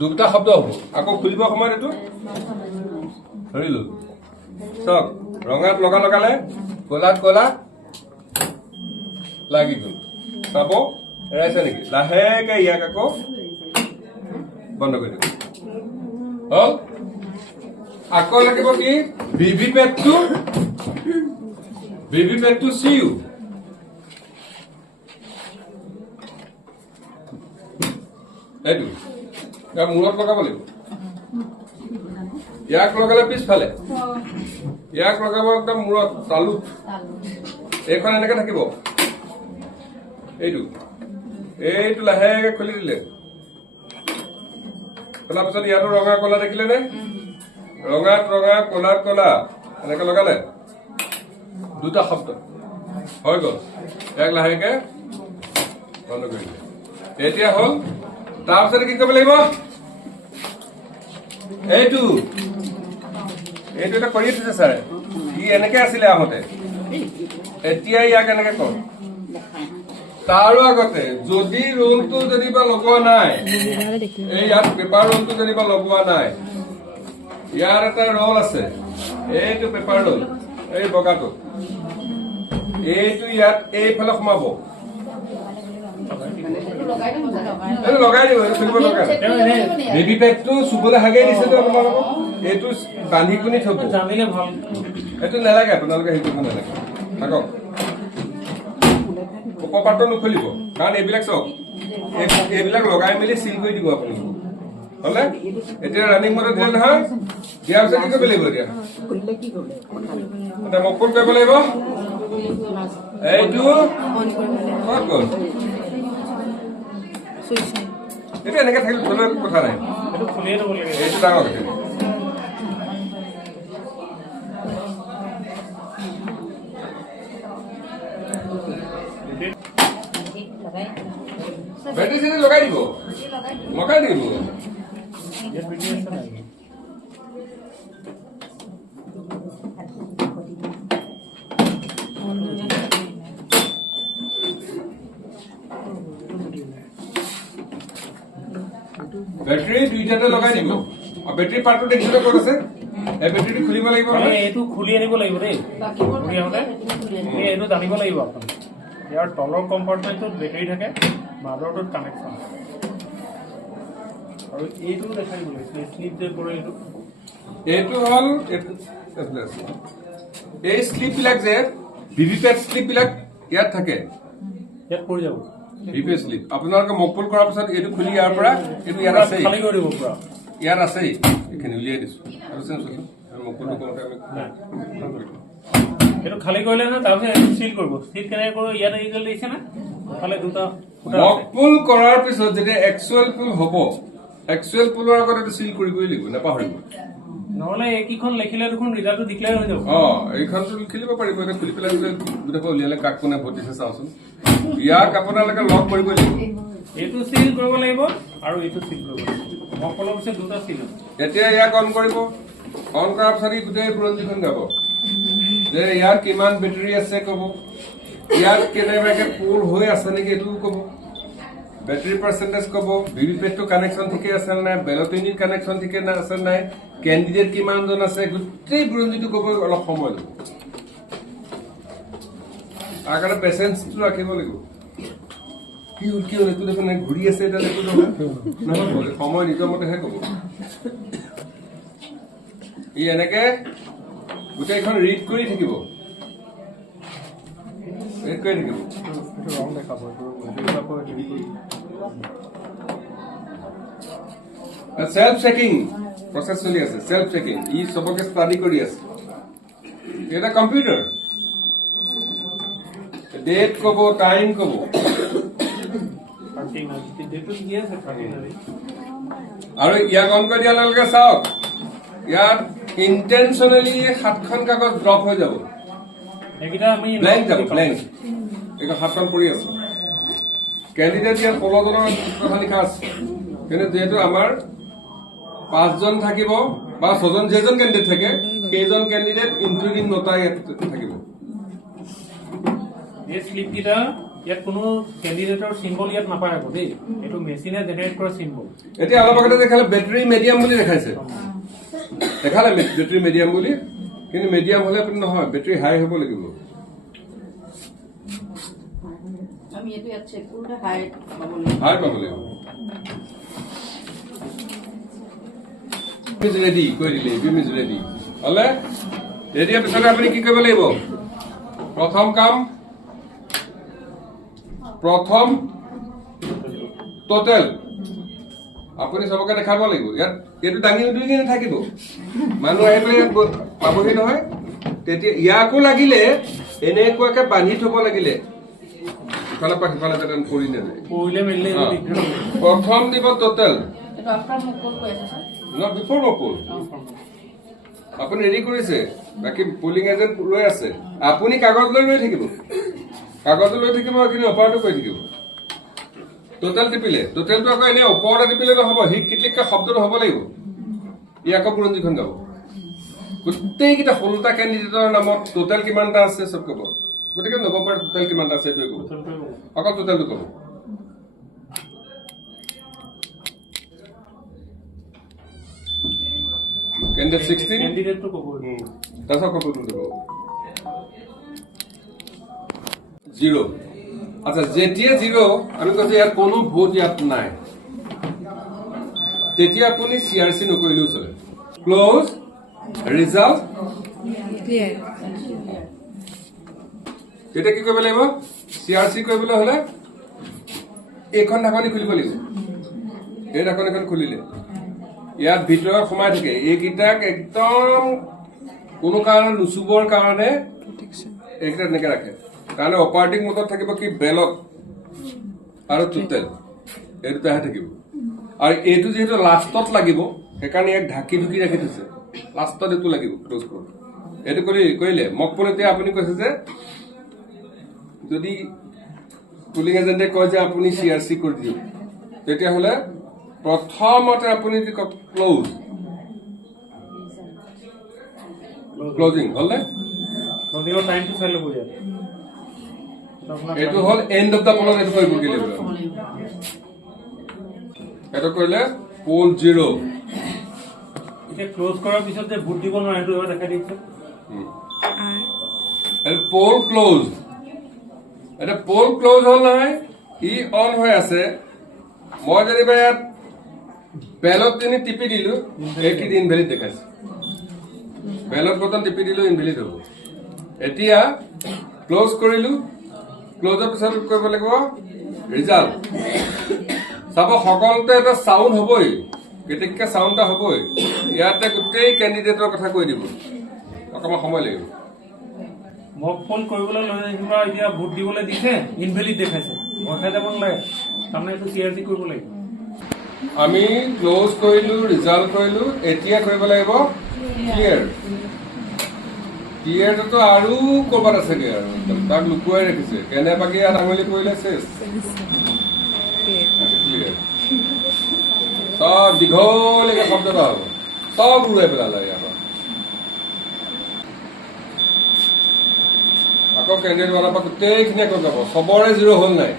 দুটা শব্দ হ'ব আকৌ খুলিব সময়ত এইটো ধৰিলো চক ৰঙাত লগালে কলাত কলা লাগি গ'ল চাব এৰাইছে নেকি লাহেকে ইয়াক আকৌ বন্ধ কৰি দিব হ'ল আকৌ লাগিব কি ভিভি পেটটো চিউ এইটো ইয়াৰ মূৰত লগাব লাগিব ইয়াক লগালে পিছফালে ইয়াক লগাব একদম মূৰত তালুত এইখন এনেকে থাকিব এইটো লাহেকে খুলি দিলে খোলাৰ পিছত ইয়াতো ৰঙা কলা দেখিলে নে ৰঙাত ৰঙা কলাত কলা এনেকে লগালে দুটা শব্দ হৈ গ'ল ইয়াক লাহেকে বন্ধ কৰি দিলে এতিয়া হ'ল তাৰপিছত কি কৰিব লাগিব এইটো এটা কৰি থৈছে ছাৰে ই এনেকে আছিলে আহোঁতে এতিয়া ইয়াক এনেকে কৰ তাৰো আগতে যদি ৰোলটো যদিবা লগোৱা নাই এই ইয়াত পেপাৰ ৰোলটো যদিবা লগোৱা নাই ইয়াৰ এটা ৰোল আছে এইটো পেপাৰ ৰোল এই বগাটো এইটো ইয়াত এইফালে সোমাব লগাই দিব খুলিব লগাই বেবী পেকটো চুবলৈ হাগেই দিছেতো আপোনালোকক এইটো বান্ধি কুনি থব এইটো নালাগে আপোনালোকে সেইটো নালাগে থাকক কপাৰটো নুখুলিব কাৰণ এইবিলাক চাওক এইবিলাক লগাই মেলি চিল কৰি দিব আপুনি হলে এতিয়া ৰানিং মডত দিলে নহয় দিয়াৰ পিছত কি কৰিব লাগিব এতিয়া মকল কৰিব লাগিব এইটো ক'ত গ'ল এইটো এনেকে থাকিলে থলে কথা নাই এইটো ডাঙৰ বেটাৰী চেটাৰী লগাই দিব বেটাৰী দুইটাতে লগাই দিব আৰু বেটাৰী পাৰ্টটো দেখিবলৈ ক'ত আছে এই বেটাৰীটো খুলিব লাগিব এইটো খুলি আনিব লাগিব দেই এইটো জানিব লাগিব আপুনি ইয়াৰ তলৰ কম্পাৰ্টমেণ্টটোত বেটাৰী থাকে মাজৰটোত কানেকশ্যন আৰু এইটো দেখাই দিব লাগিব স্লিপ যে পৰে এইটো হ'ল এই স্লিপ বিলাক যে ভিভিপেট স্লিপ বিলাক ইয়াত থাকে ইয়াত পৰি যাব ভিভিপেট স্লিপ আপোনালোকে মকপুল কৰাৰ পিছত এইটো খুলি ইয়াৰ পৰা এইটো ইয়াত আছে খালী কৰি দিব পুৰা ইয়াত আছেই এইখিনি উলিয়াই দিছো মকপুলটো কৰোঁতে আমি এইটো খালী কৰিলে নহয় তাৰপিছত চিল কৰিব চিল কেনেকৈ কৰিব ইয়াত এৰি গ'লে দিছে না ফালে দুটা মকপুল কৰাৰ পিছত যেতিয়া একচুৱেল পুল হ'ব একচুৱেল পুলৰ আগত এইটো চিল কৰিবই লাগিব নাপাহৰিব নহ'লে এইকেইখন লিখিলে দেখোন ৰিজাল্টটো ডিক্লেয়াৰ হৈ যাব এইখনটো লিখি ল'ব পাৰিব এতিয়া খুলি পেলাই গোটেই উলিয়ালে কাক কোনে ভোট দিছে চাওঁচোন ইয়াক আপোনালোকে লগ কৰিবই লাগিব এইটো চিল কৰিব লাগিব আৰু এইটো চিল কৰিব লাগিব মকলৰ পিছত দুটা চিল এতিয়া ইয়াক অন কৰিব অন কৰাৰ পিছত গোটেই বুৰঞ্জীখন গাব যে ইয়াৰ কিমান বেটাৰী আছে ক'ব ইয়াত কেনেবাকে পুল হৈ আছে নেকি এইটোও ক'ব বেটাৰী পাৰ্চেণ্টেজ ক'ব ভিভিপেটটো কানেকশ্যন ঠিকে আছে নাই বেলটনিৰ কানেকশ্যন ঠিকে আছে নাই কেণ্ডিডেট কিমানজন আছে গোটেই বুৰঞ্জীটো ক'ব অলপ সময় ল'ব তাৰ কাৰণে পেচেঞ্চটো ৰাখিব লাগিব কি হ'ল এইটো দেখোন ঘূৰি আছে এতিয়া একো নহ'ব সময় নিজৰ মতেহে ক'ব ই এনেকে গোটেইখন ৰিড কৰি থাকিব সেলফ চেকিং প্ৰচেছ চলি আছে সেলফ চেকিং ই চবকে ষ্টাডি কৰি আছে এটা কম্পিউটাৰ ডেট ক'ব টাইম ক'ব আৰু ইয়াক অন কৰি দিয়াৰ লগে লগে চাওক ইয়াত ইণ্টেনশ্যনেলি 7খন কাগজ ড্ৰপ হৈ যাব ব্লেংক যাব ব্লেংক এইখন 7খন পৰি আছে কেণ্ডিডেট ইয়াত 16জনৰ কথা লিখা আছে কিন্তু যিহেতু আমাৰ 5জন থাকিব বা 6জন যেইজন কেণ্ডিডেট থাকে সেইজন কেণ্ডিডেট ইনক্লুডিং নটা ইয়াত থাকিব এই স্লিপকেইটা ইয়াত কোনো কেণ্ডিডেটৰ চিম্বল ইয়াত নাপায় আকৌ দেই, এইটো মেচিনে জেনেৰেট কৰা চিম্বল। এতিয়া অলপ আগতে দেখালে বেটাৰী মিডিয়াম বুলি দেখাইছে, দেখালে বেটাৰী মিডিয়াম বুলি, কিন্তু মিডিয়াম হলে আপুনি নহয়, বেটাৰী হাই হ'ব লাগিব। হাই পাব লাগিব। ৰেডি কৰি দিলে, বিম ইজ ৰেডি হলে ৰেডিৰ পিছতে আপুনি কি কৰিব লাগিব? প্ৰথম কাম, প্ৰথম টোটেল আপুনি চবকে দেখাব লাগিব। ইয়াত এইটো দাঙি উদুঙি নাথাকিব, মানুহ আহি পেলাই ইয়াত পাবহি নহয়। তেতিয়া ইয়াকো লাগিলে এনেকুৱাকে বান্ধি থব লাগিলে, ইফালৰ পৰা সিফালে যাতে পৰি নাযায়। প্ৰথম দিব টোটেল, বিফৰ মকুল আপুনি ৰেডি কৰিছে, বাকী পুলিং এজেণ্ট ৰৈ আছে। আপুনি কাগজ লৈ ৰৈ থাকিব, কাগজ লৈ থাকিব, কিন্তু অপাৰটো কৰি থাকিব। টোটেল টিপিলে, টোটেলটো আকৌ এনে ওপৰতে টিপিলে নহব, সি কিটলিককে শব্দটো হ'ব লাগিব। ই আকৌ বুৰঞ্জীখন গাব, গোটেইকেইটা 16টা কেণ্ডিডেটৰ নামত টোটেল কিমানটা আছে চব ক'ব। গতিকে ল'ব পাৰে টোটেল কিমানটা আছে এইটোৱে ক'ব, অকল টোটেলটো ক'ব। কেণ্ডিডেট 16 কেণ্ডিডেটটো ক'ব, তাৰপিছত ক'ব 0। আচ্ছা, যেতিয়া 0 আমি কৈছো ইয়াত কোনো ভোট ইয়াত নাই, তেতিয়া আপুনি CRC নকৰিলেও চলে। Close result clear. তেতিয়া কি কৰিব লাগিব? CRC কৰিবলৈ হলে এইখন ঢাকনি খুলিব লাগিব। এই ঢাকনিখন খুলিলে ইয়াত ভিতৰত সোমাই থাকে, এইকেইটাক একদম কোনো কাৰণত নুচুবৰ কাৰণে এইকেইটা তেনেকে ৰাখে। কাৰণে অপাৰেটিং মোডত থাকিব কি বেলট আৰু টোটেল, এই দুটাহে থাকিব। আৰু এইটো যিহেতু লাষ্টত লাগিব, সেইকাৰণে ইয়াক ঢাকি ঢুকি ৰাখি থৈছে, লাষ্টত এইটো লাগিব ক্লোজ কৰোঁ। এইটো কৰিলে মকপল। এতিয়া আপুনি কৈছে যে যদি পুলিং এজেণ্টে কয় যে আপুনি CRC কৰি দিয়ক, তেতিয়াহ'লে প্ৰথমতে আপুনি যদি ক্লোজ, ক্লোজিং হ'লে এইটো হ'ল এণ্ড অফ দা পলত। এইটো কৰিব কি লাগিব? এইটো কৰিলে পোল 0। এতিয়া ক্লোজ কৰাৰ পিছত যে ভোট দিব নোৱাৰে, সেইটো এবাৰ দেখাই দিছে। পোল ক্লোজ, এটা পোল ক্লোজ হ'ল নহয়, ই অন হৈ আছে। মই যেনিবা ইয়াত বেলত তিনি টিপি দিলো, এইখিনি ইনভেলিড দেখাইছে। বেলত বটন টিপি দিলো, ইনভেলিড হ'ব। এতিয়া ক্লোজ কৰিলো, ক্লোজৰ পিছত কৰিব লাগিব ৰিজাল্ট। চাব সকলোতে এটা চাউণ্ড হ'বই, কেতিয়াকে চাউণ্ড এটা হ'বই। ইয়াতে গোটেই কেণ্ডিডেটৰ কথা কৈ দিব, অকণমান সময় লাগিব। মক পোল কৰিবলৈ লৈ এতিয়া ভোট দিবলৈ দিছে, ইনভেলিড দেখাইছে, ভয় খাই যাব নালাগে, তাৰমানে এইটো CRC কৰিব লাগিব। আমি ক্লোজ কৰিলো, ৰিজাল্ট কৰিলো, এতিয়া কৰিব লাগিব ক্লিয়াৰ। ক্লিয়াৰটো আৰু কৰবাত আছেগে, আৰু তাক লুকুৱাই ৰাখিছে। কেনেবাকে ইয়াত আঙুলি কৰিলে চেছ। ক্লিয়াৰ চব দীঘলীয়া শব্দ এটা হ'ব, চব উৰাই পেলালে ইয়াৰ পৰা। আকৌ কেণ্ডিডেট ৱালাৰ পৰা গোটেইখিনি আকৌ যাব, চবৰে 0 হ'ল নাই।